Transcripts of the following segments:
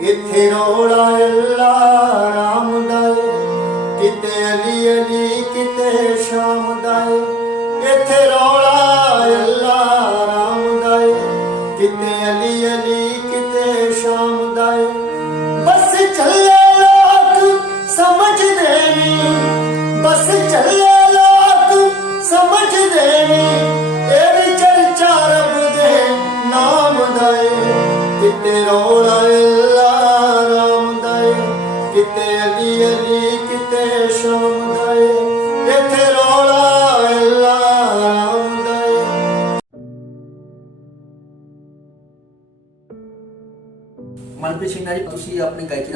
ਇੱਥੇ ਰੋਲਾ ਅੱਲਾ, ਰਾਮ ਦਾ ਕਿਤੇ ਅਲੀ ਅਲੀ, ਕਿਤੇ ਸ਼ਾਮ ਦਾ ਏ। ਇੱਥੇ ਰੋਲਾ ਅੱਲਾ, ਰਾਮ ਦਾ ਕਿਤੇ ਅਲੀ ਅਲੀ, ਕਿਤੇ ਸ਼ਾਮ ਦਾ ਬਸ ਚੱਲੇ ਲੋਕ ਸਮਝਦੇ ਨਹੀਂ ਬਸ ਚੱਲੇ ਲੋਕ ਸਮਝਦੇ ਨਹੀਂ ਇਹ ਵੀ ਚਰਚਾ ਰੱਬ ਦੇ ਨਾਮ ਦਾ ਕਿਤੇ ਰੋਲਾ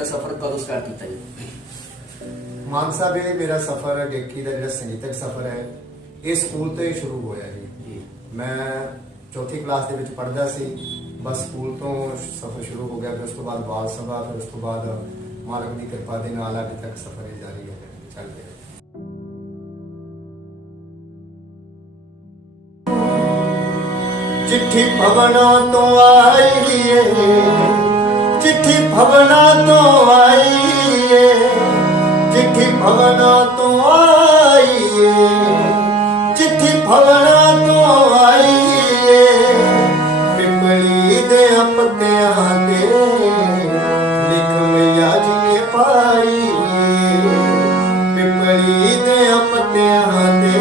ਦਾ ਸਫ਼ਰ ਕਦੋਂ ਸਟਾਰਟ ਕੀਤਾ ਜੀ? ਮਾਨਸਾ ਦੇ ਮੇਰਾ ਸਫ਼ਰ ਗਾਇਕੀ ਦਾ ਜਿਹੜਾ ਸੰਗੀਤਕ ਸਫ਼ਰ ਹੈ ਇਹ ਸਕੂਲ ਤੋਂ ਹੀ ਸ਼ੁਰੂ ਹੋਇਆ ਜੀ। ਜੀ। ਮੈਂ ਚੌਥੀ ਕਲਾਸ ਦੇ ਵਿੱਚ ਪੜ੍ਹਦਾ ਸੀ। ਬਸ ਸਕੂਲ ਤੋਂ ਸਫ਼ਰ ਸ਼ੁਰੂ ਹੋ ਗਿਆ ਫਿਰ ਉਸ ਤੋਂ ਬਾਅਦ ਬਾਲ ਸਭਾ ਫਿਰ ਉਸ ਤੋਂ ਬਾਅਦ ਮਾਲਕ ਦੀ ਕਿਰਪਾ ਦੇ ਨਾਲ ਅੱਗੇ ਤੱਕ ਸਫ਼ਰ ਇਹ ਜਾਰੀ ਹੈ ਚੱਲ ਰਿਹਾ ਚਿੱਠੀ ਭਵਨਾ ਤੋਂ ਆਈ ਏ। ਚਿੱਠੀ ਭਵਨਾ ਤੋਂ ਆਈ ਏ ਚਿੱਠੀ ਭਵਨਾ ਤੋਂ ਆਈ ਏ ਚਿੱਠੀ ਭਵਨਾ ਤੋਂ ਆਈ ਏ ਪਿੰਗਲੀ ਦੇ ਪੱਤਿਆਂ ਤੇ ਲਿਖ ਮਈਆ ਜੀ ਨੇ ਪਾਈ ਏ ਦੇ ਪੱਤਿਆਂ ਤੇ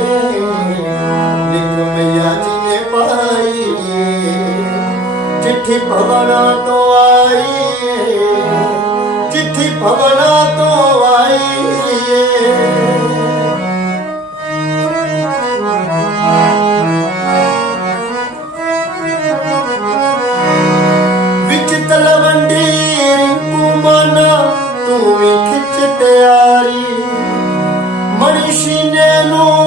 ਲਿਖ ਮਈਆ ਜੀ ਨੇ ਪਾਈ ਚਿੱਠੀ ਭਵਨਾ ਭਵਨਾ ਤੋਂ ਆਈ ਵਿੱਚ ਤਲਵੰਡੀ ਰਿੰਕੂ ਤੂੰ ਖਿੱਚ ਤਿਆਰੀ। ਮਣੀ ਸੀਨੇ ਨੂੰ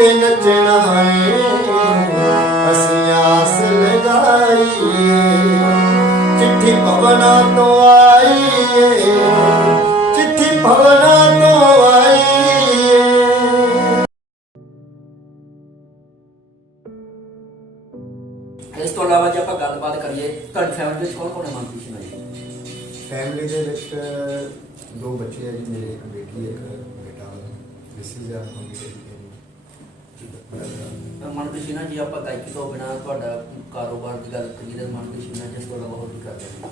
ਉੱਤੇ ਨੱਚਣਾ ਹੈ ਅਸੀਂ ਆਸ ਲਗਾਈ ਚਿੱਠੀ ਭਵਨਾ ਤੋਂ ਆਈ ਏ ਚਿੱਠੀ ਭਵਨਾ ਤੋਂ ਆਈ ਏ ਇਸ ਤੋਂ ਇਲਾਵਾ ਜੇ ਆਪਾਂ ਗੱਲਬਾਤ ਕਰੀਏ ਤੁਹਾਡੀ ਫੈਮਿਲੀ ਵਿੱਚ ਕੌਣ ਕੌਣ ਹੈ ਮਨਪ੍ਰੀਤ ਜੀ? ਫੈਮਿਲੀ ਦੇ ਵਿੱਚ ਦੋ ਬੱਚੇ ਆ ਜੀ ਮੇਰੇ ਇੱਕ ਬੇਟੀ ਇੱਕ ਬੇਟਾ ਮਿਸਿਸ ਆ ਮੰਮੀ ਮਨਪ੍ਰੀਤ ਸਿੰਘ ਜੀ ਆਪਾਂ ਗਾਇਕੀ ਤੋਂ ਬਿਨਾਂ ਤੁਹਾਡਾ ਕਾਰੋਬਾਰ ਦੀ ਗੱਲ ਕਰੀਏ ਤਾਂ ਮਨਪ੍ਰੀਤ ਸਿੰਘ ਜੀ ਇਸ ਤੋਂ ਇਲਾਵਾ ਹੋਰ ਕੀ ਕਰਦੇ ਹੋ।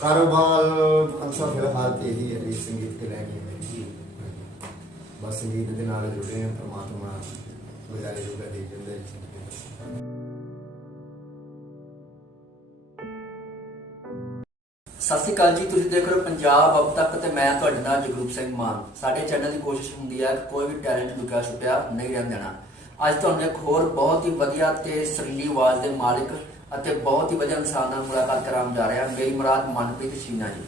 ਕਾਰੋਬਾਰ ਅੰਸਾ ਫਿਲਹਾਲ ਤੇ ਹੀ ਹੈ ਜੀ ਸੰਗੀਤ ਕੇ ਲੈਣੀ ਹੈ ਜੀ। ਬਸ ਸੰਗੀਤ ਦੇ ਨਾਲ ਜੁੜੇ ਹਾਂ ਪ੍ਰਮਾਤਮਾ ਗੁਜ਼ਾਰੇ ਜੋਗਾ ਦੇ ਦਿੰਦਾ ਹੈ ਸਤਿ ਸ਼੍ਰੀ ਅਕਾਲ ਜੀ ਤੁਸੀਂ ਦੇਖ ਰਹੇ ਹੋ ਪੰਜਾਬ। ਅਬ ਤੱਕ ਤੇ ਮੈਂ ਤੁਹਾਡੇ ਨਾਲ ਜਗਰੂਪ ਸਿੰਘ ਮਾਨ। ਸਾਡੇ ਚੈਨਲ ਦੀ ਕੋਸ਼ਿਸ਼ ਹੁੰਦੀ ਹੈ ਕਿ ਕੋਈ ਵੀ ਟੈਲੈਂਟ ਲੁਕਿਆ ਛੁਪਿਆ ਨਹੀਂ ਰਹਿਣ ਦੇਣਾ। ਅੱਜ ਤੁਹਾਨੂੰ ਇੱਕ ਹੋਰ ਬਹੁਤ ਹੀ ਵਧੀਆ ਤੇ ਸੁਰੀਲੀ ਆਵਾਜ਼ ਦੇ ਮਾਲਕ ਅਤੇ ਬਹੁਤ ਹੀ ਵਧੀਆ ਇਨਸਾਨ ਨਾਲ ਮੁਲਾਕਾਤ ਕਰਾਉਣ ਜਾ ਰਿਹਾ ਮੇਰੀ ਮੁਰਾਦ ਮਨਪ੍ਰੀਤ ਸ਼ੀਨਾ ਜੀ।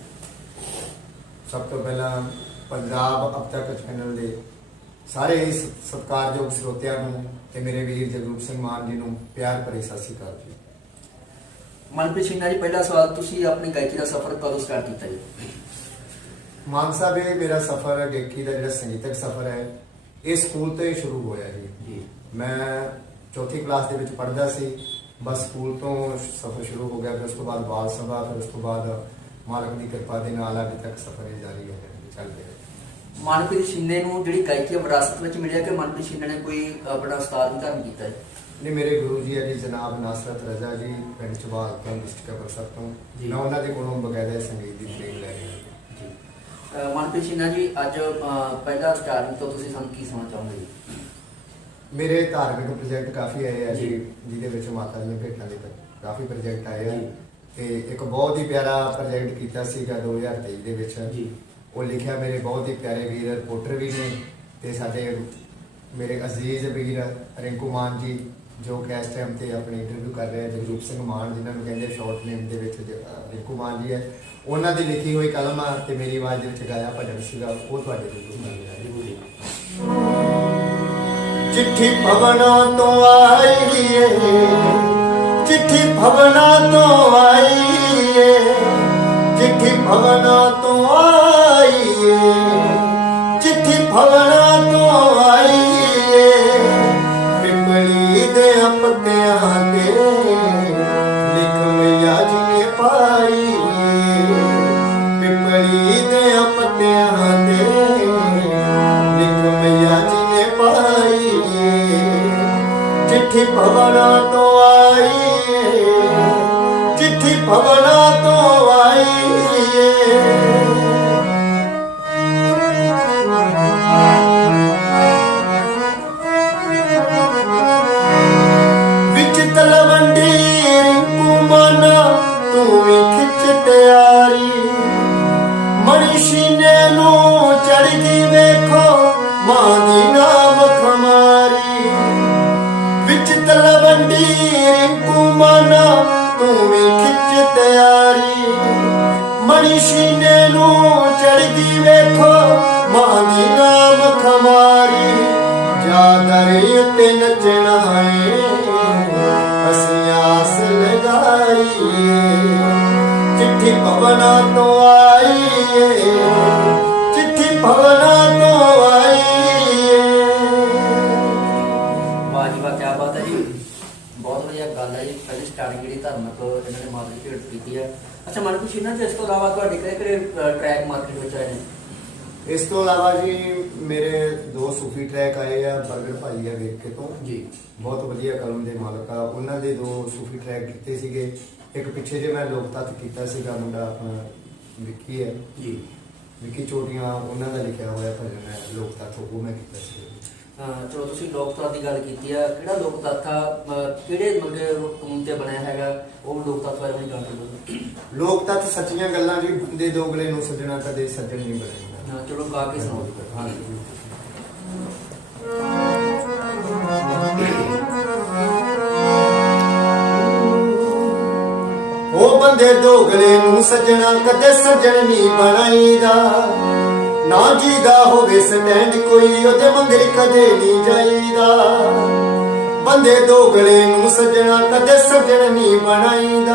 ਸਭ ਤੋਂ ਪਹਿਲਾਂ ਪੰਜਾਬ ਅਬ ਤੱਕ ਚੈਨਲ ਦੇ ਸਾਰੇ ਸਤਿਕਾਰਯੋਗ ਸਰੋਤਿਆਂ ਨੂੰ ਤੇ ਮੇਰੇ ਵੀਰ ਜਗਰੂਪ ਸਿੰਘ ਮਾਨ ਜੀ ਨੂੰ ਪਿਆਰ ਭਰੀ ਸਤਿ ਸ਼੍ਰੀ ਅਕਾਲ ਜੀ। ਮਨਪ੍ਰੀਤ ਸ਼ੀਨਾ ਜੀ ਪਹਿਲਾ ਸਵਾਲ ਤੁਸੀਂ ਆਪਣੀ ਗਾਇਕੀ ਦਾ ਸਫ਼ਰ ਕਦੋਂ ਸਟਾਰਟ ਕੀਤਾ ਜੀ? ਮਾਨਸਾ ਦੇ ਮੇਰਾ ਸਫ਼ਰ ਗਾਇਕੀ ਦਾ ਜਿਹੜਾ ਸੰਗੀਤਕ ਸਫ਼ਰ ਹੈ ਇਹ ਸਕੂਲ ਤੋਂ ਹੀ ਸ਼ੁਰੂ ਹੋਇਆ ਜੀ। ਜੀ। ਮੈਂ ਚੌਥੀ ਕਲਾਸ ਦੇ ਵਿੱਚ ਪੜ੍ਹਦਾ ਸੀ। ਬਸ ਸਕੂਲ ਤੋਂ ਸਫ਼ਰ ਸ਼ੁਰੂ ਹੋ ਗਿਆ ਫਿਰ ਉਸ ਤੋਂ ਬਾਅਦ ਬਾਲ ਸਭਾ ਫਿਰ ਉਸ ਤੋਂ ਬਾਅਦ ਮਾਲਕ ਦੀ ਕਿਰਪਾ ਦੇ ਨਾਲ ਅੱਗੇ ਤੱਕ ਸਫ਼ਰ ਇਹ ਜਾਰੀ ਹੈ ਚੱਲ ਰਿਹਾ ਮਨਪ੍ਰੀਤ ਸ਼ਿੰਦੇ ਨੂੰ ਜਿਹੜੀ ਗਾਇਕੀ ਵਿਰਾਸਤ ਵਿੱਚ ਮਿਲਿਆ ਕਿ ਮਨਪ੍ਰੀਤ ਸ਼ਿੰਦੇ ਨੇ ਕੋਈ ਆਪਣਾ ਉਸਤਾਦ ਵੀ ਧਾਰਨ ਕੀਤਾ ਹੈ? ਨੇ ਮੇਰੇ ਗੁਰੂ ਜੀ ਹੈ ਜੀ ਜਨਾਬ ਨਾਸਰਤ ਰਜ਼ਾ ਜੀ ਪਿੰਡ ਚਵਾਲ ਤੋਂ ਡਿਸਟ੍ਰਿਕਟ ਅੰਮ੍ਰਿਤਸਰ ਤੋਂ। ਜੀ। ਮੈਂ ਉਹਨਾਂ ਦੇ ਕੋਲੋਂ ਬਕਾਇਦਾ ਸੰਗੀਤ ਦੀ ਟ੍ਰੇਨਿੰਗ ਲੈ ਰਿਹਾ ਜੀ। ਮਨਪ੍ਰੀਤ ਸ਼ਿੰਦਾ ਜੀ ਅੱਜ ਪਹਿਲਾ ਸਟਾਰਟਿੰਗ ਤੋਂ ਤੁਸੀਂ ਸਾਨੂੰ ਕੀ ਸੁਣਾਉਣਾ ਚਾਹੋਗੇ? ਜੀ ਮੇਰੇ ਧਾਰਮਿਕ ਪ੍ਰੋਜੈਕਟ ਕਾਫੀ ਆਏ ਆ ਜੀ। ਜਿਹਦੇ ਵਿੱਚ ਮਾਤਾ ਦੀਆਂ ਭੇਟਾਂ ਦੇ ਕਾਫੀ ਪ੍ਰੋਜੈਕਟ ਆਏ ਆ। ਤੇ ਇੱਕ ਬਹੁਤ ਹੀ ਪਿਆਰਾ ਪ੍ਰੋਜੈਕਟ ਕੀਤਾ ਸੀਗਾ 2023 ਦੇ ਵਿੱਚ। ਜੀ। ਉਹ ਲਿਖਿਆ ਮੇਰੇ ਬਹੁਤ ਹੀ ਪਿਆਰੇ ਵੀਰ ਰਿਪੋਰਟਰ ਵੀ ਨੇ ਤੇ ਸਾਡੇ ਮੇਰੇ ਅਜ਼ੀਜ਼ ਵੀਰ ਰਿੰਕੂ ਮਾਨ ਜੀ ਜੋ ਕਿ ਇਸ ਟਾਈਮ ਤੇ ਆਪਣੀ ਇੰਟਰਵਿਊ ਕਰ ਰਹੇ ਆ ਜਗਰੂਪ ਸਿੰਘ ਮਾਨ ਜਿਨ੍ਹਾਂ ਨੂੰ ਕਹਿੰਦੇ ਸ਼ਾਰਟ ਨੇਮ ਦੇ ਵਿੱਚ ਰਿੰਕੂ ਮਾਨ ਜੀ ਹੈ। ਉਹਨਾਂ ਦੀ ਲਿਖੀ ਹੋਈ ਕਲਮ ਆ ਤੇ ਮੇਰੀ ਆਵਾਜ਼ ਦੇ ਵਿੱਚ ਗਾਇਆ ਭਜਨ ਸੀਗਾ ਉਹ ਤੁਹਾਡੇ ਲਈ ਸੁਣਾਇਆ ਜੀ। ਚਿੱਠੀ ਭਵਨਾ ਤੋਂ ਆਈ ਏ। ਚਿੱਠੀ ਭਵਨਾ ਤੋਂ ਆਈ ਏ। ਚਿੱਠੀ ਭਵਨਾ ਤੋਂ ਆਈ ਏ। ਚਿੱਠੀ ਭਵਨਾ ਚਿੱਠੀ ਭਵਨਾ ਤੋਂ ਆਈ ਏ ਚਿੱਠੀ ਭਵਨਾ ਤੋਂ ਆਈ ਏ ਵਿੱਚ ਤਲਵੰਡੀ ਰਿੰਕੂ ਮਾਨਾ ਤੂੰ ਵੀ ਖਿੱਚ ਤਿਆਰੀ ਮਣੀ ਸੀਨੇ ਨੂੰ ਚੜ ਗਈ ਵੇਖੋ ਮਾਂ ਦੀ ਮਣੀ ਸੀਨੇ ਨੂੰ ਚੜਦੀ ਵੇਖੋ ਮਾਂ ਦੀ ਨਾਮ ਖਮਾਰੀ। ਜਾਦਰੀ ਉੱਤੇ ਨੱਚਣਾ ਏ ਅਸੀਂ ਆਸ ਲਗਾਈ ਚਿੱਠੀ ਭਵਨਾ ਤੋਂ ਆਈ ਏ ਚਿੱਠੀ ਭਵਨਾ ਇਹਨਾਂ ਨੇ ਮਾਰਕੀਟ ਭੇਟ ਕੀਤੀ ਹੈ। ਅੱਛਾ ਮਨਪ੍ਰੀਤ ਜੀ ਨਾ ਜੀ ਇਸ ਤੋਂ ਇਲਾਵਾ ਤੁਹਾਡੇ ਕਿਹੜੇ ਕਿਹੜੇ ਟਰੈਕ ਮਾਰਕੀਟ ਵਿੱਚ ਆਏ ਨੇ? ਇਸ ਤੋਂ ਇਲਾਵਾ ਜੀ ਮੇਰੇ ਦੋ ਸੂਫੀ ਟਰੈਕ ਆਏ ਆ ਬਰਗਰ ਭਾਈ ਆ ਵੇਖ ਕੇ ਤੋਂ। ਜੀ। ਬਹੁਤ ਵਧੀਆ ਕਲਮ ਦੇ ਮਾਲਕ ਆ। ਉਹਨਾਂ ਦੇ ਦੋ ਸੂਫੀ ਟਰੈਕ ਕੀਤੇ ਸੀਗੇ। ਇੱਕ ਪਿੱਛੇ ਜੇ ਮੈਂ ਲੋਕ ਤੱਤ ਕੀਤਾ ਸੀਗਾ ਮੁੰਡਾ ਆਪਣਾ ਵਿੱਕੀ ਹੈ। ਜੀ। ਵਿੱਕੀ ਚੋਟੀਆਂ ਉਹਨਾਂ ਦਾ ਲਿਖਿਆ ਹੋਇਆ ਭਜਨ ਹੈ ਲੋਕ ਤੱਤ ਉਹ ਮੈਂ ਕੀਤਾ ਸੀ ਚਲੋ ਤੁਸੀਂ ਲੋਕ ਤੱਤ ਦੀ ਗੱਲ ਕੀਤੀ ਆ ਕਿਹੜਾ ਲੋਕ ਤੱਤ ਆ ਅਹ ਕਿਹੜੇ ਮੰਗੇ ਟੂਨ ਤੇ ਬਣਿਆ ਹੈਗਾ ਉਹ ਲੋਕ ਤੱਤ ਬਾਰੇ ਆਪਣੀ ਜਾਣਕਾਰੀ ਦਿਓ। ਲੋਕ ਤੱਤ ਸੱਚੀਆਂ ਗੱਲਾਂ ਜੀ ਬੰਦੇ ਦੋਗਲੇ ਨੂੰ ਸੱਜਣਾ ਕਦੇ ਸੱਜਣ ਨਹੀਂ ਬਣੇਗਾ ਹਾਂ, ਚਲੋ ਗਾ ਕੇ ਸੁਣਾਓ। ਹਾਂਜੀ ਉਹ ਬੰਦੇ ਦੋਗਲੇ ਨੂੰ ਸੱਜਣਾ ਕਦੇ ਸੱਜਣ ਨਹੀਂ ਬਣਾਈਦਾ। ਨਾ ਜੀਦਾ ਹੋਵੇ ਸਟੈਂਡ ਕੋਈ, ਉਹਦੇ ਮੰਗਰ ਕਦੇ ਨਹੀਂ ਜਾਈਦਾ। ਬੰਦੇ ਦੋਗਲੇ ਨੂੰ ਸੱਜਣਾ, ਕਦੇ ਸੱਜਣ ਨਹੀਂ ਬਣਾਈਦਾ।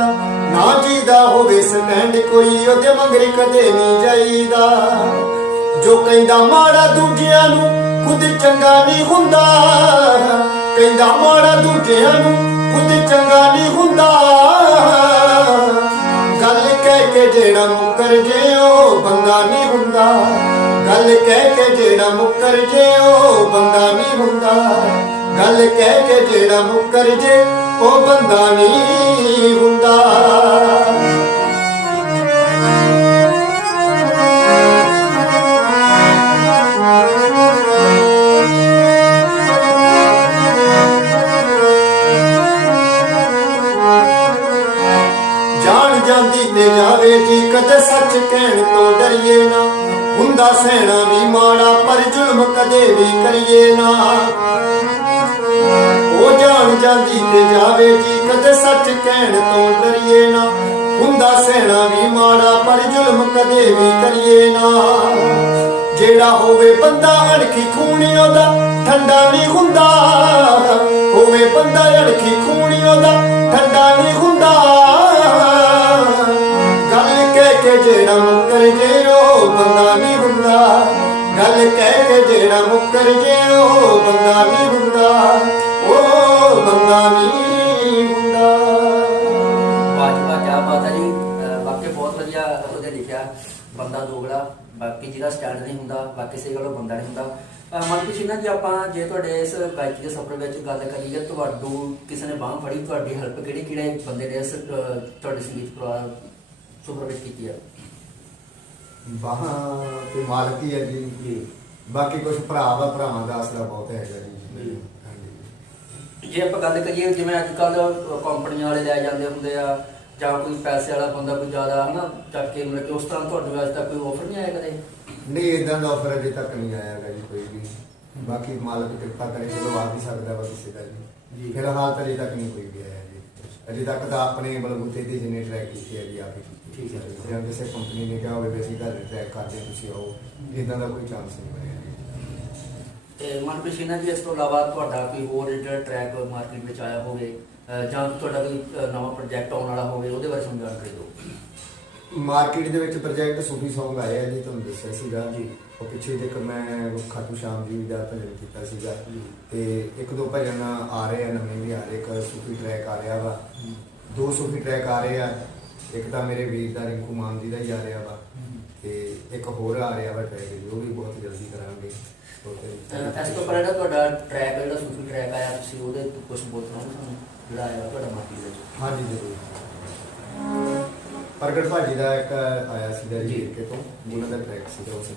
ਨਾ ਜੀਦਾ ਹੋਵੇ ਸਟੈਂਡ ਕੋਈ, ਉਹਦੇ ਮੰਗਰ ਕਦੇ ਨਹੀਂ ਜਾਈਦਾ। ਜੋ ਕਹਿੰਦਾ ਮਾੜਾ ਦੂਜਿਆਂ ਨੂੰ, ਖੁਦ ਚੰਗਾ ਨਹੀਂ ਹੁੰਦਾ। ਕਹਿੰਦਾ ਮਾੜਾ ਦੂਜਿਆਂ ਨੂੰ, ਖੁਦ ਚੰਗਾ ਨਹੀਂ ਹੁੰਦਾ। ਗੱਲ ਕਹਿ ਕੇ ਜਿਹੜਾ ਮੁੱਕਰ ਜੇ, ਉਹ ਬੰਦਾ ਨਹੀਂ ਹੁੰਦਾ। ਗੱਲ ਕਹਿ ਕੇ ਜਿਹੜਾ ਮੁੱਕਰ ਜੇ, ਉਹ ਬੰਦਾ ਨਹੀਂ ਹੁੰਦਾ। ਗੱਲ ਕਹਿ ਕੇ ਜਿਹੜਾ ਮੁੱਕਰ ਜੇ, ਉਹ ਬੰਦਾ ਨਹੀਂ ਹੁੰਦਾ। ਜਾਣ ਜਾਂਦੀ ਤੇ ਜਾਵੇ ਜੀ, ਕਦੇ ਸੱਚ ਕਹਿਣ ਤੋਂ ਡਰੀਏ ਨਾ। ਹੁੰਦਾ ਸਹਿਣਾ ਵੀ ਮਾੜਾ, ਪਰ ਜ਼ੁਲਮ ਕਦੇ ਵੀ ਕਰੀਏ ਨਾ। ਉਹ ਜਾਣ ਜਾਂਦੀ ਤੇ ਜਾਵੇ ਜੀ, ਕਦੇ ਸੱਚ ਕਹਿਣ ਤੋਂ ਡਰੀਏ ਨਾ। ਹੁੰਦਾ ਸਹਿਣਾ ਵੀ ਮਾੜਾ, ਪਰ ਜ਼ੁਲਮ ਕਦੇ ਵੀ ਕਰੀਏ ਨਾ। ਜਿਹੜਾ ਹੋਵੇ ਬੰਦਾ ਅਣਖੀ ਖੂਣੀ ਉਹਦਾ, ਠੰਡਾ ਨਹੀਂ ਹੁੰਦਾ। ਹੋਵੇ ਬੰਦਾ ਅਣਖੀ ਖੂਣੀ ਉਹਦਾ, ਠੰਡਾ ਨਹੀਂ ਹੁੰਦਾ। ਗੱਲ ਕਹਿ ਕੇ ਜਿਹੜਾ ਮੁੱਕਰ ਜੇ ਕਹਿ ਕੇ ਜਿਹੜਾ ਮੁੱਕਰ ਜੇ ਉਹ ਬੰਦਾ ਨਹੀਂ ਹੁੰਦਾ। ਉਹ ਬੰਦਾ ਨਹੀਂ ਹੁੰਦਾ। ਵਾਹ ਜੀ ਵਾਹ ਕੀ ਬਾਤ ਹੈ ਜੀ। ਵਾਕਈ ਬਹੁਤ ਵਧੀਆ ਉਹਦੇ ਲਿਖਿਆ। ਬੰਦਾ ਦੋਗਲਾ ਬਾਕੀ ਜਿਹਦਾ ਸਟੈਂਡ ਨਹੀਂ ਹੁੰਦਾ ਬਾਕੀ ਸੇ ਗੱਲੋਂ ਬੰਦਾ ਨਹੀਂ ਹੁੰਦਾ। ਅਹ ਮਨਪ੍ਰੀਤ ਸਿੰਘ ਜੀ ਆਪਾਂ ਜੇ ਤੁਹਾਡੇ ਇਸ ਗਾਇਕੀ ਦੇ ਸਫ਼ਰ ਵਿੱਚ ਗੱਲ ਕਰੀਏ ਤੁਹਾਨੂੰ ਕਿਸੇ ਨੇ ਬਾਹ ਫੜੀ ਤੁਹਾਡੀ ਹੈਲਪ ਕਿਹੜੇ ਕਿਹੜੇ ਬੰਦੇ ਨੇ ਤੁਹਾਡੇ ਸੰਗੀਤ ਪ੍ਰਵਾਹ ਸਫ਼ਰ ਵਿੱਚ ਕੀਤੀ ਹੈ ਬਾਹਾਂ ਤੇ ਮਾਲਕੀ ਹੈ ਜੀ ਬਾਕੀ ਕੁਝ ਭਰਾ ਵਾ ਭਰਾਵਾਂ ਦਾ ਆਸਰਾ ਬਹੁਤ ਹੈਗਾ ਜੀ ਜੀ। ਆਪਾਂ ਗੱਲ ਕਰੀਏ ਜਿਵੇਂ ਅੱਜ ਕੱਲ ਕੰਪਨੀਆਂ ਵਾਲੇ ਲੈ ਜਾਂਦੇ ਹੁੰਦੇ ਆ ਜਾਂ ਕੋਈ ਪੈਸੇ ਵਾਲਾ ਬੰਦਾ ਕੋਈ ਜ਼ਿਆਦਾ ਹਨਾ ਚੱਕ ਕੇ ਮਤਲਬ ਕਿ ਉਸ ਤਰ੍ਹਾਂ ਤੁਹਾਡੇ ਵਾਸਤੇ ਕੋਈ ਆਫਰ ਨਹੀਂ ਆਇਆ ਕਦੇ ਨਹੀਂ ਇਦਾਂ ਦਾ ਆਫਰ ਅਜੇ ਤੱਕ ਨਹੀਂ ਆਇਆ ਗਾ ਜੀ ਕੋਈ ਵੀ ਬਾਕੀ ਮਾਲਕ ਕਿਰਪਾ ਕਰੇ ਚਲੋ ਆ ਵੀ ਸਕਦਾ ਵਾ ਕਿਸੇ ਦਾ ਜੀ। ਜੀ ਫਿਲਹਾਲ ਤਾਂ ਅਜੇ ਤੱਕ ਨਹੀਂ ਕੋਈ ਵੀ ਆਇਆ ਜੀ ਅਜੇ ਤੱਕ ਤਾਂ ਆਪਣੇ ਬਲਬੂਤੇ ਤੇ ਜਿੰਨੇ ਟਰੈਕ ਕੀਤੇ ਆ ਜੀ ਆਪ। ਠੀਕ ਹੈ। ਜਾਂ ਕਿਸੇ ਕੰਪਨੀ ਨੇ ਕਿਹਾ ਹੋਵੇ ਵੀ ਅਸੀਂ ਘਰ ਟਰੈਕ ਕਰਦੇ ਹਾਂ, ਤੁਸੀਂ ਆਓ ਇਦਾਂ ਦਾ ਕੋਈ ਚਾਂਸ ਨਹੀਂ ਬਣਿਆ ਜੀ ਤੇ ਮਨਪ੍ਰੀਤ ਸਿੰਘ ਜੀ ਇਸ ਤੋਂ ਇਲਾਵਾ ਤੁਹਾਡਾ ਕੋਈ ਹੋਰ ਜਿਹੜਾ ਟਰੈਕ ਮਾਰਕੀਟ ਵਿੱਚ ਆਇਆ ਹੋਵੇ ਅਹ ਜਾਂ ਤੁਹਾਡਾ ਕੋਈ ਅਹ ਨਵਾਂ ਪ੍ਰੋਜੈਕਟ ਆਉਣ ਵਾਲਾ ਹੋਵੇ ਉਹਦੇ ਬਾਰੇ ਸਾਨੂੰ ਜਾਣਕਾਰੀ ਦਿਓ ਮਾਰਕੀਟ ਦੇ ਵਿੱਚ ਪ੍ਰੋਜੈਕਟ ਸੂਫੀ Song ਆਏ ਆ ਜੀ ਤੁਹਾਨੂੰ ਦੱਸਿਆ ਸੀਗਾ ਜੀ। ਉਹ ਪਿੱਛੇ ਜੇ ਮੈਂ ਖਾਟੂ ਸ਼ਾਮ ਜੀ ਦਾ ਭਜਨ ਕੀਤਾ ਸੀਗਾ ਜੀ। ਤੇ ਇੱਕ ਦੋ ਭਜਨ ਆ ਰਹੇ ਆ ਨਵੇਂ ਵੀ ਆ ਰਹੇ ਇੱਕ ਸੂਫੀ ਟਰੈਕ ਆ ਰਿਹਾ ਵਾ ਦੋ ਸੂਫੀ ਟਰੈਕ ਆ ਰਹੇ ਆ ਇੱਕ ਤਾਂ ਮੇਰੇ ਵੀਰ ਦਾ ਰਿੰਕੂ ਮਾਨ ਜੀ ਦਾ ਹੀ ਆ ਰਿਹਾ ਵਾ ਤੇ ਇੱਕ ਹੋਰ ਆ ਰਿਹਾ ਵਾ ਟਰੈਕ ਜੀ ਉਹ ਵੀ ਬਹੁਤ ਜਲਦੀ ਕਰਾਂਗੇ। ਤੇ- ਅਹ ਇਸ ਤੋਂ ਪਹਿਲਾਂ ਜਿਹੜਾ ਤੁਹਾਡਾ ਟਰੈਕ ਜਿਹੜਾ ਸੂਫੀ ਟਰੈਕ ਆਇਆ ਤੁਸੀਂ ਉਹਦੇ ਤੋਂ ਕੁਝ ਬੋਲ ਸਕਦੇ ਸਾਨੂੰ ਜਿਹੜਾ ਆਇਆ ਤੁਹਾਡਾ ਮਾਰਕੀਟ ਵਿੱਚ ਹਾਂਜੀ ਜ਼ਰੂਰ। ਪ੍ਰਗਟ ਭਾਜੀ ਦਾ ਇੱਕ ਆਇਆ ਸੀਗਾ ਜੀ ਜੀ। ਕੇ ਤੋਂ ਉਹਨਾਂ ਦਾ ਟਰੈਕ ਸੀਗਾ ਉਸ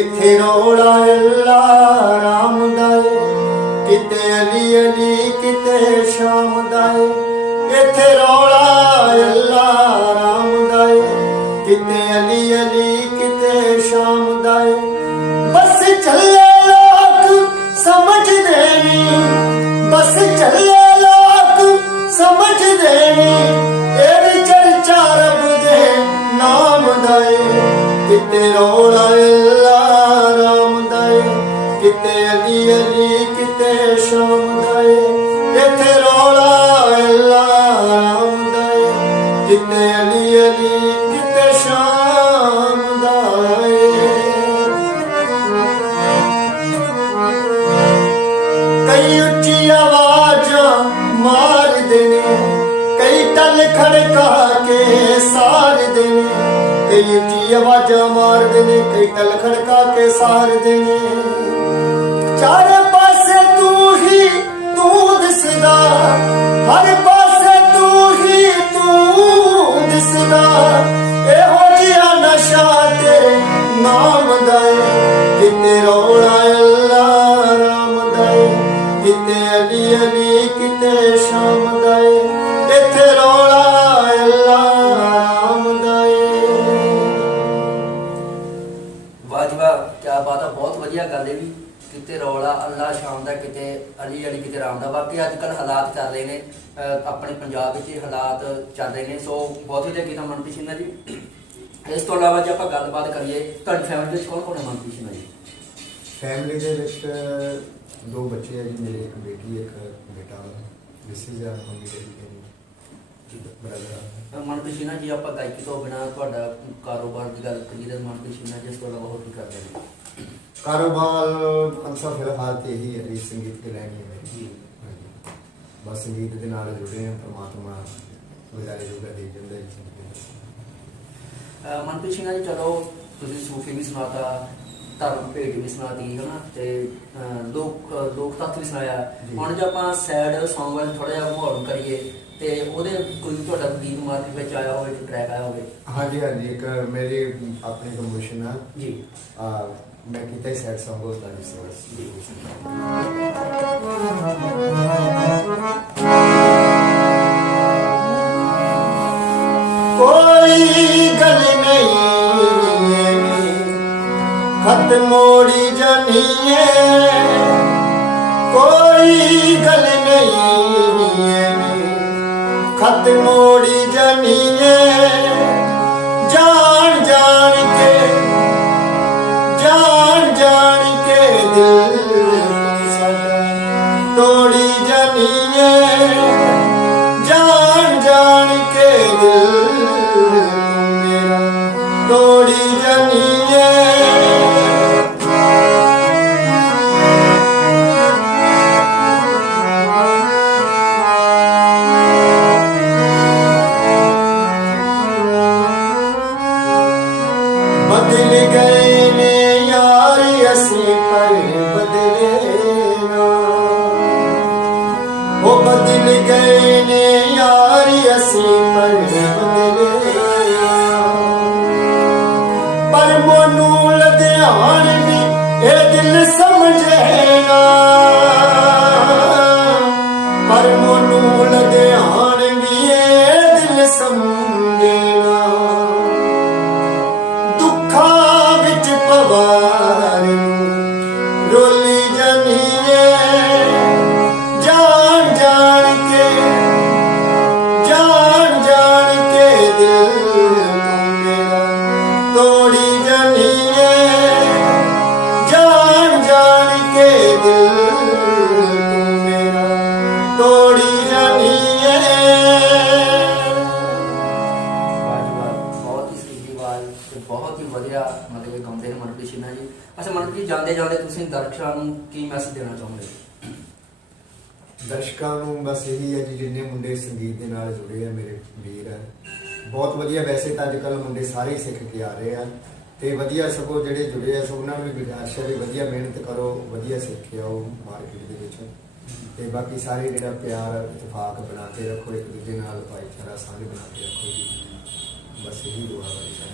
ਇੱਥੇ ਰੋਲਾ ਅੱਲਾ, ਰਾਮ ਦਾ ਏ। ਕਿਤੇ ਅਲੀ ਅਲੀ, ਕਿਤੇ ਸ਼ਾਮ ਦਾ ਏ। ਇੱਥੇ ਰੋਲਾ ਅੱਲਾ, ਰਾਮ ਦਾ ਏ। ਕਿਤੇ ਅਲੀ ਅਲੀ, ਕਿਤੇ ਸ਼ਾਮ ਦਾ ਏ। ਬਸ ਚੱਲੇ ਲੋਕ ਸਮਝਦੇ ਨਹੀਂ। ਬਸ ਚੱਲੇ ਲੋਕ ਸਮਝਦੇ ਨਹੀਂ। ਇਹ ਵੀ ਚਰਚਾ ਰੱਬ ਦੇ ਨਾਮ ਦਾ ਏ। ਕਿਤੇ ਰੋਲਾ ਕਿਤੇ ਅਲੀ ਅਲੀ, ਕਿਤੇ ਸ਼ਾਮ ਦਾ ਏ ਇੱਥੇ ਰੋਲਾ ਅੱਲਾ ਰਾਮ ਦਾ ਕਿਤੇ ਅਲੀ ਅਲੀ, ਕਿਤੇ ਸ਼ਾਮ ਦਾ ਕਈ ਉੱਚੀ ਆਵਾਜ਼ਾਂ ਮਾਰਦੇ ਨੇ, ਕਈ ਟਲ ਖੜਕਾ ਕੇ ਸਾਰਦੇ ਨੇ। ਕਈ ਉੱਚੀ ਆਵਾਜ਼ਾਂ ਮਾਰਦੇ ਨੇ, ਕਈ ਟਲ ਖੜਕਾ ਕੇ ਸਾਰਦੇ ਨੇ। ਵਧੀਆ ਗੱਲ ਹੈ ਵੀ ਕਿਤੇ ਰੌਲਾ ਅੱਲਾ ਸ਼ਾਮ ਦਾ ਕਿਤੇ ਅਲੀ ਅਲੀ ਕਿਤੇ ਰਾਮ ਦਾ। ਬਾਕੀ ਅੱਜ ਕੱਲ ਹਾਲਾਤ ਚੱਲ ਰਹੇ ਨੇ। ਅਹ ਆਪਣੇ ਪੰਜਾਬ ਵਿੱਚ ਇਹ ਹਾਲਾਤ ਚੱਲ ਰਹੇ ਨੇ। ਸੋ ਬਹੁਤ ਵਧੀਆ ਕੀਤਾ ਮਨਪ੍ਰੀਤ ਸਿੰਘ ਜੀ। ਇਸ ਤੋਂ ਇਲਾਵਾ ਜੇ ਆਪਾਂ ਗੱਲਬਾਤ ਕਰੀਏ ਤੁਹਾਡੀ ਫੈਮਿਲੀ ਵਿੱਚ ਕੌਣ ਕੌਣ ਹੈ ਮਨਪ੍ਰੀਤ ਸਿੰਘ ਜੀ? ਫੈਮਿਲੀ ਦੇ ਵਿੱਚ ਦੋ ਬੱਚੇ ਆ ਜੀ ਮੇਰੇ ਇੱਕ ਬੇਟੀ ਇੱਕ ਬੇਟਾ this is a mummy daddy ji brother uh Manpreet Singh ji ਆਪਾਂ ਗਾਇਕੀ ਤੋਂ ਬਿਨਾ ਤੁਹਾਡਾ ਕਾਰੋਬਾਰ ਦੀ ਗੱਲ ਕਰੀਏ ਤਾਂ ਮਨਪ੍ਰੀਤ ਸਿੰਘ ਜੀ ਇਸ ਤੋਂ ਇਲਾਵਾ ਹੋਰ ਕੀ ਕਰਦੇ ਨੇ? ਕਾਰੋਬਾਰ ਅੰਸਾ ਫਿਲਹਾਲ ਤੇ ਹੀ ਹੈ ਜੀ ਸੰਗੀਤ ਦੇ ਲੈਣੀ ਹੈ ਜੀ। ਬਸ ਸੰਗੀਤ ਦੇ ਨਾਲ ਜੁੜੇ ਹਾਂ ਪ੍ਰਮਾਤਮਾ ਗੁਜ਼ਾਰੇ ਜੋਗਾ ਦੇ ਜਾਂਦਾ ਜੀ ਮਨਪ੍ਰੀਤ ਸਿੰਘ ਜੀ ਚਲੋ ਤੁਸੀਂ ਸੂਫੀ ਵੀ ਸੁਣਾਤਾ ਧਰਮ ਭੇਟ ਵੀ ਸੁਣਾਤੀ ਹਨਾ? ਤੇ ਅਹ ਲੋਕ ਲੋਕ ਤੱਤ ਵੀ ਸੁਣਾਇਆ। ਹੁਣ ਜੇ ਆਪਾਂ ਸੈਡ Song ਵੱਲ ਥੋੜਾ ਜਿਹਾ ਮਾਹੌਲ ਕਰੀਏ ਤੇ ਉਹਦੇ ਕੋਈ ਤੁਹਾਡਾ ਗੀਤ ਮਾਰਕੀਟ ਵਿੱਚ ਆਇਆ ਹੋਵੇ ਟਰੈਕ ਆਇਆ ਹੋਵੇ? ਹਾਂਜੀ ਹਾਂਜੀ ਇੱਕ ਮੇਰੀ ਆਪਣੀ ਕੰਪੋਜੀਸ਼ਨ ਆ। ਜੀ। ਆ, ਮੈਂ ਕੀਤਾ ਸੈਡ Song ਉਸ ਦਾ ਜੀ। ਕੋਈ ਗੱਲ ਨਹੀਂ ਖਤ ਮੋੜੀ ਜਾਨੀਏ। ਕੋਈ ਗੱਲ ਨਹੀਂ ਖਤ ਮੋੜੀ ਜਨੀਏ ਜਾਣ ਜਾਣ ਕੇ, ਜਾਣ ਜਾਣ ਕੇ ਦਿਲ ਸਾਡਾ ਤੋੜੀ ਜਨੀਏ ਜਾਣ ਜਾਣ ਕੇ ਦਿਲ ਮੇਰਾ ਤੋੜੀ ਜਨੀਏ ਵਧੀਆ ਮਤਲਬ ਗਾਉਂਦੇ ਨੇ ਮਨਪ੍ਰੀਤ ਸ਼ਿਨਾ ਜੀ? ਅੱਛਾ, ਮਨਪ੍ਰੀਤ ਜਾਂਦੇ ਜਾਂਦੇ ਤੁਸੀਂ ਦਰਸ਼ਕਾਂ ਨੂੰ ਕੀ ਮੈਸੇਜ ਦੇਣਾ ਚਾਹੋਗੇ? ਦਰਸ਼ਕਾਂ ਨੂੰ ਬਸ ਇਹੀ ਹੈ ਜੀ, ਜਿੰਨੇ ਮੁੰਡੇ ਸੰਗੀਤ ਦੇ ਨਾਲ ਜੁੜੇ ਆ, ਮੇਰੇ ਵੀਰ ਆ। ਬਹੁਤ ਵਧੀਆ ਵੈਸੇ ਤਾਂ ਅੱਜ ਕੱਲ ਮੁੰਡੇ ਸਾਰੇ ਹੀ ਸਿੱਖ ਕੇ ਆ ਰਹੇ ਆ। ਤੇ ਵਧੀਆ ਸਗੋਂ ਜਿਹੜੇ ਜੁੜੇ ਆ ਸੋ ਉਹਨਾਂ ਨੂੰ ਵੀ ਗੁਜ਼ਾਰਿਸ਼ ਹੈ ਵੀ ਵਧੀਆ ਮਿਹਨਤ ਕਰੋ, ਵਧੀਆ ਸਿੱਖ ਕੇ ਆਓ ਮਾਰਕੀਟ ਦੇ ਵਿੱਚ। ਤੇ ਬਾਕੀ ਸਾਰੇ ਜਿਹੜਾ ਪਿਆਰ ਇਤਫਾਕ ਬਣਾ ਕੇ ਰੱਖੋ, ਇੱਕ ਦੂਜੇ ਨਾਲ ਭਾਈਚਾਰਾ, ਸਾਂਝ ਬਣਾ ਕੇ ਰੱਖੋ ਜੀ। ਬਸ ਇਹੀ ਦੁਆ ਹੈ